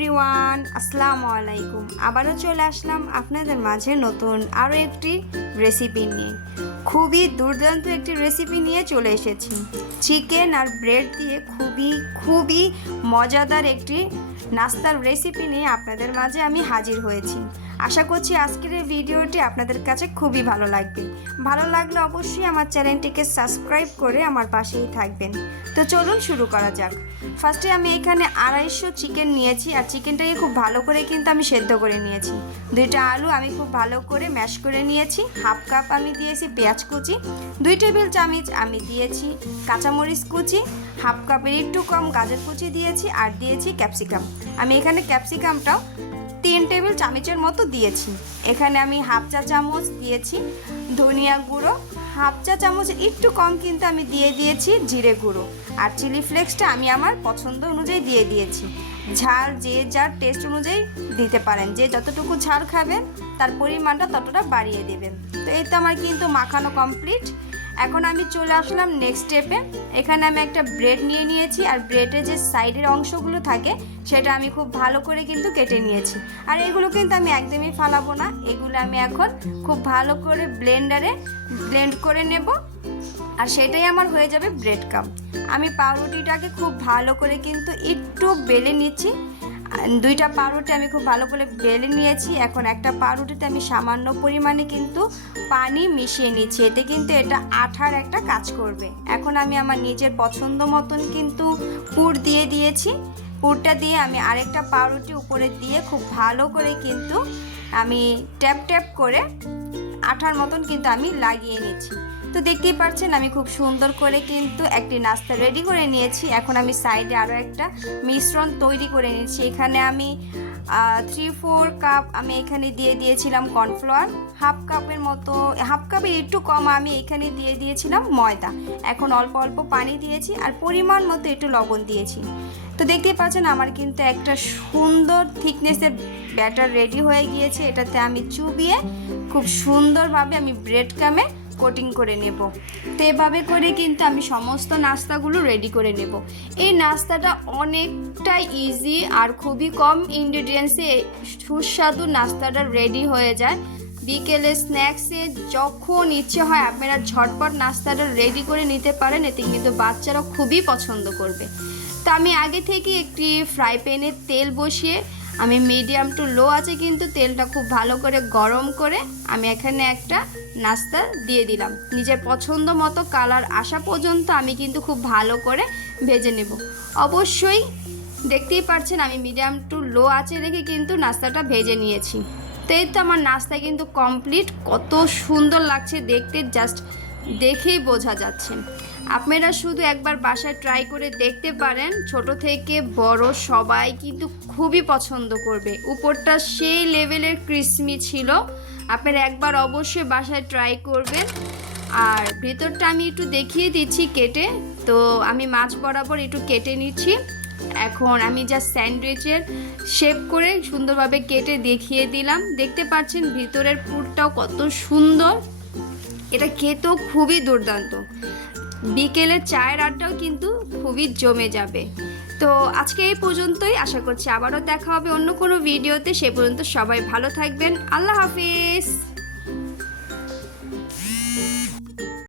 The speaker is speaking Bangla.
এভরিওয়ান, আসসালামু আলাইকুম। আবারও চলে আসলাম আপনাদের মাঝে নতুন আরও একটি রেসিপি নিয়ে। খুবই দুর্দান্ত একটি রেসিপি নিয়ে চলে এসেছি। চিকেন আর ব্রেড দিয়ে খুবই মজাদার একটি নাস্তার রেসিপি নিয়ে আপনাদের মাঝে আমি হাজির হয়েছি। আশা করছি আজকের এই ভিডিওটি আপনাদের কাছে খুবই ভালো লাগবে। ভালো লাগলে অবশ্যই আমার চ্যানেলটিকে সাবস্ক্রাইব করে আমার পাশেই থাকবেন। তো চলুন শুরু করা যাক। ফার্স্টে আমি এখানে 250 চিকেন নিয়েছি, আর চিকেনটাকে খুব ভালো করে কিন্তু আমি সেদ্ধ করে নিয়েছি। 2টা আলু আমি খুব ভালো করে ম্যাশ করে নিয়েছি। হাফ কাপ আমি দিয়েছি পেঁয়াজ কুচি, 2 টেবিল চামচ আমি দিয়েছি কাঁচামরিচ কুচি, হাফ কাপের একটু কম গাজর কুচি দিয়েছি, আর দিয়েছি ক্যাপসিকাম। আমি এখানে ক্যাপসিকামটাও 3 টেবিল চামচের মতো দিয়েছি। এখানে আমি হাফ চা চামচ দিয়েছি ধনিয়া গুঁড়ো, হাফ চা চামচের একটু কম কিন্তু আমি দিয়েছি জিরে গুঁড়ো, আর চিলি ফ্লেক্সটা আমি আমার পছন্দ অনুযায়ী দিয়ে দিয়েছি। ঝাল যে যার টেস্ট অনুযায়ী দিতে পারেন, যে যতটুকু ঝাল খাবেন তার পরিমাণটা ততটা বাড়িয়ে দেবেন। তো এই তো আমার কিন্তু মাখানো কমপ্লিট। এখন আমি চলে আসলাম নেক্সট স্টেপে। এখানে আমি একটা ব্রেড নিয়ে নিয়েছি, আর ব্রেডের যে সাইডের অংশগুলো থাকে সেটা আমি খুব ভালো করে কিন্তু কেটে নিয়েছি। আর এগুলো কিন্তু আমি একদমই ফালাবো না, এগুলো আমি এখন খুব ভালো করে ব্লেন্ডারে ব্লেন্ড করে নেব, আর সেটাই আমার হয়ে যাবে ব্রেড কাম। আমি পাউরুটিটাকে খুব ভালো করে কিন্তু একটু বেলে নিচ্ছি। 2টা পাউরুটি আমি খুব ভালো করে বেলে নিয়েছি। এখন একটা পাউরুটিতে আমি সামান্য পরিমাণে কিন্তু পানি মিশিয়ে নিচ্ছি, এতে কিন্তু এটা আঠার একটা কাজ করবে। এখন আমি আমার নিজের পছন্দ মতন কিন্তু পুর দিয়ে দিয়েছি। পুরটা দিয়ে আমি আরেকটা পাউরুটি উপরে দিয়ে খুব ভালো করে কিন্তু আমি ট্যাপ করে আঠার মতন কিন্তু আমি লাগিয়ে নিচ্ছি। তো দেখতেই পাচ্ছেন আমি খুব সুন্দর করে কিন্তু একটি নাস্তা রেডি করে নিয়েছি। এখন আমি সাইডে আরও একটা মিশ্রণ তৈরি করে নিচ্ছি। এখানে আমি 3-4 কাপ আমি এখানে দিয়ে দিয়েছিলাম কর্নফ্লাওয়ার, হাফ কাপের একটু কম আমি এখানে দিয়ে দিয়েছিলাম ময়দা। এখন অল্প অল্প পানি দিয়েছি, আর পরিমাণ মতো একটু লবণ দিয়েছি। তো দেখতেই পাচ্ছেন আমার কিন্তু একটা সুন্দর থিকনেসের ব্যাটার রেডি হয়ে গিয়েছে। এটাতে আমি চুবিয়ে খুব সুন্দরভাবে আমি ব্রেড কামে কোটিং করে নেব। তো এভাবে করে কিন্তু আমি সমস্ত নাস্তাগুলো রেডি করে নেব। এই নাস্তাটা অনেকটাই ইজি আর খুবই কম ইনগ্রিডিয়েন্টসে সুস্বাদু নাস্তাটা রেডি হয়ে যায়। বিকেলে স্ন্যাক্সে যখন ইচ্ছে হয় আপনারা ঝটপট নাস্তাটা রেডি করে নিতে পারেন, এতে কিন্তু বাচ্চারা খুবই পছন্দ করবে। তো আমি আগে থেকে একটি ফ্রাই প্যানে তেল বসিয়ে আমি মিডিয়াম টু লো আছে কিন্তু তেলটা খুব ভালো করে গরম করে আমি এখানে একটা নাস্তা দিয়ে দিলাম। নিজের পছন্দ মতো কালার আসা পর্যন্ত আমি কিন্তু খুব ভালো করে ভেজে নেব। অবশ্যই দেখতেই পাচ্ছেন আমি মিডিয়াম টু লো আঁচে রেখে কিন্তু নাস্তাটা ভেজে নিয়েছি। তো এই তো আমার নাস্তা কিন্তু কমপ্লিট। কত সুন্দর লাগছে দেখতে, জাস্ট দেখেই বোঝা যাচ্ছে। আপনারা শুধু একবার বাসায় ট্রাই করে দেখতে পারেন, ছোট থেকে বড় সবাই কিন্তু খুবই পছন্দ করবে। উপরটা সেই লেভেলের ক্রিসমি ছিল, আপনারা একবার অবশ্যই বাসায় ট্রাই করবেন। আর ভেতরটা আমি একটু দেখিয়ে দিচ্ছি কেটে। তো আমি মাছ বরাবর একটু কেটে নিচ্ছি। এখন আমি যা স্যান্ডউইচের শেপ করে সুন্দরভাবে কেটে দেখিয়ে দিলাম। দেখতে পাচ্ছেন ভিতরের পুরটাও কত সুন্দর, এটা খেতেও খুবই দুর্দান্ত। বিকেলের চায়ের আড্ডাও কিন্তু খুবই জমে যাবে। তো আজকে এই পর্যন্তই, আশা করছি আবারও দেখা হবে অন্য কোনো ভিডিওতে। সে পর্যন্ত সবাই ভালো থাকবেন। আল্লাহ হাফিজ।